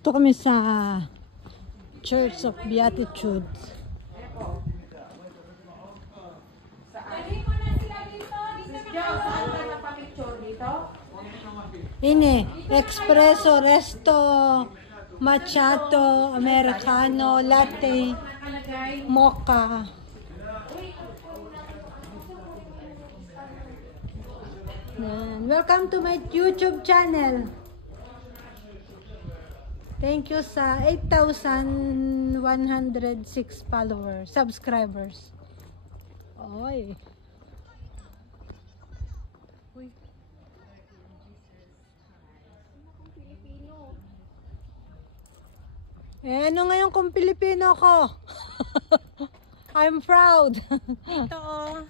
Ito kami sa Church of Beatitudes. Ini, espresso, resto, macchiato, americano, latte, mocha. Welcome to my YouTube channel. Thank you sa 8,106 followers, subscribers. Oy. Uy. Eh, ano ngayon kung Pilipino ko? I'm proud. Ito oh.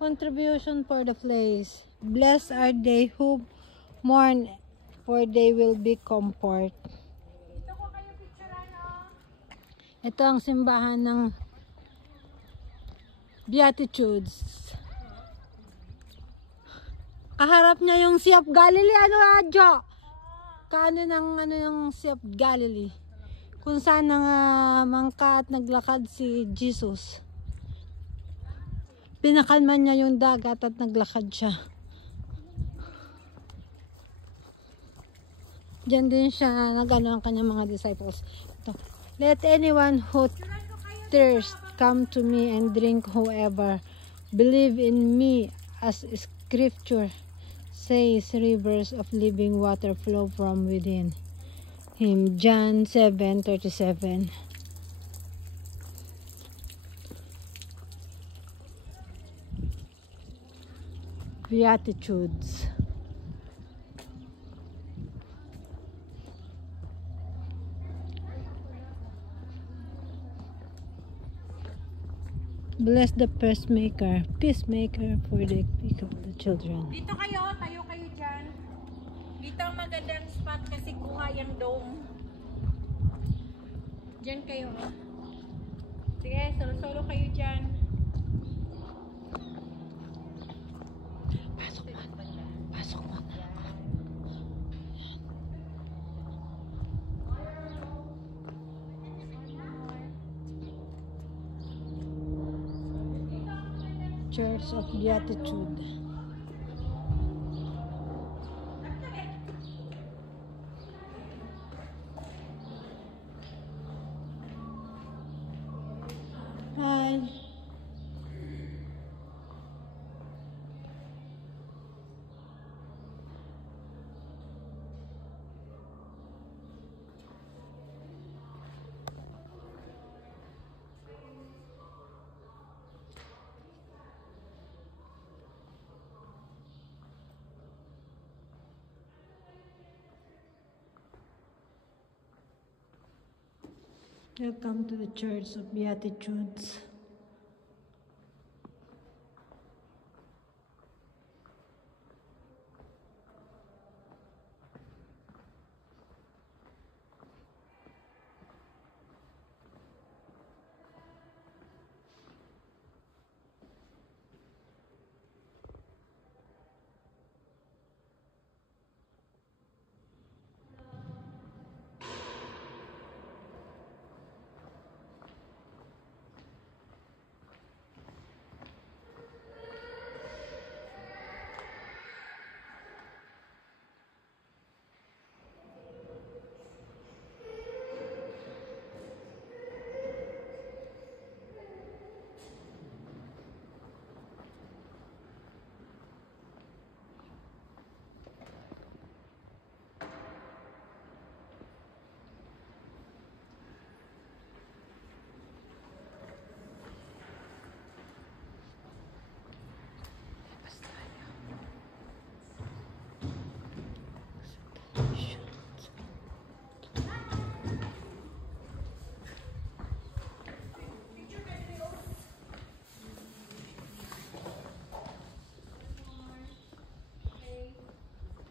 Contribution for the place. Blessed are they who mourn, for they will be comfort. Ito ang simbahan ng Beatitudes. Kaharap niya yung Sea of Galilee. Ano radyo? Kaano ng Sea of Galilee? Kung saan mangka at naglakad si Jesus. Pinakalman niya yung dagat at naglakad siya. Diyan din siya nagano ang kanyang mga disciples. Ito. Let anyone who thirst come to me and drink. Whoever believe in me, as scripture says, rivers of living water flow from within him. John 7:37. Beatitudes. Bless the peacemaker, for the peace of the children. Dito kayo, tayo kayo dyan. Dito ang magandang spot kasi kuha yung dome. Dyan kayo. Sige, solo-solo kayo dyan. Pasok mo. Pasok mo. Church of Beatitude. Hi. Welcome to the Church of Beatitudes.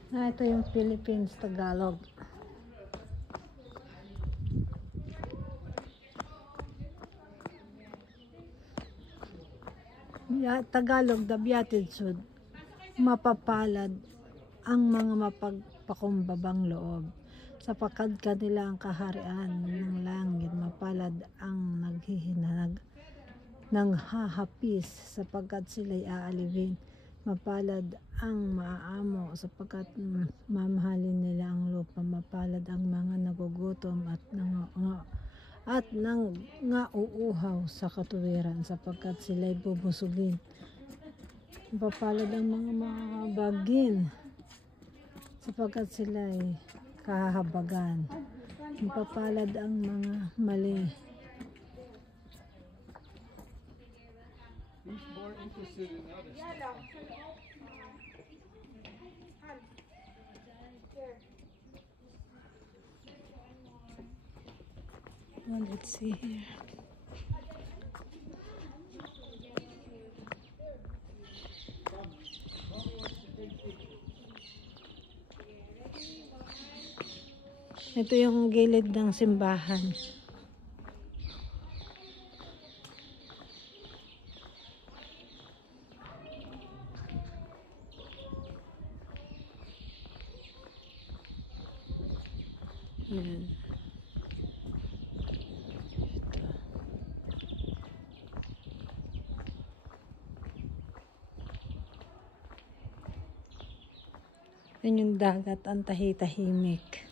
Ito yung Philippines Tagalog. Tagalog, the Beatitude, mapapalad ang mga mapagpakumbabang loob, sapagkat kanila ang kaharian ng langit. Mapalad ang naghihinag ng hahapis, sapagkat sila'y aalipin. Mapalad ang maaamo, sapagkat mamahalin nila ang lupa. Mapalad ang mga nagugutom at uuhaw sa katuwiran, sapagkat sila'y bubusugin. Mapapalad ang mga mabagin, sapagkat sila'y kahabagan. Mapapalad ang mga mali. He's more interested in other stuff. Well, let's see here. Ito yung gilid ng simbahan. Ayan. Yan yung dagat, ang tahitahimik.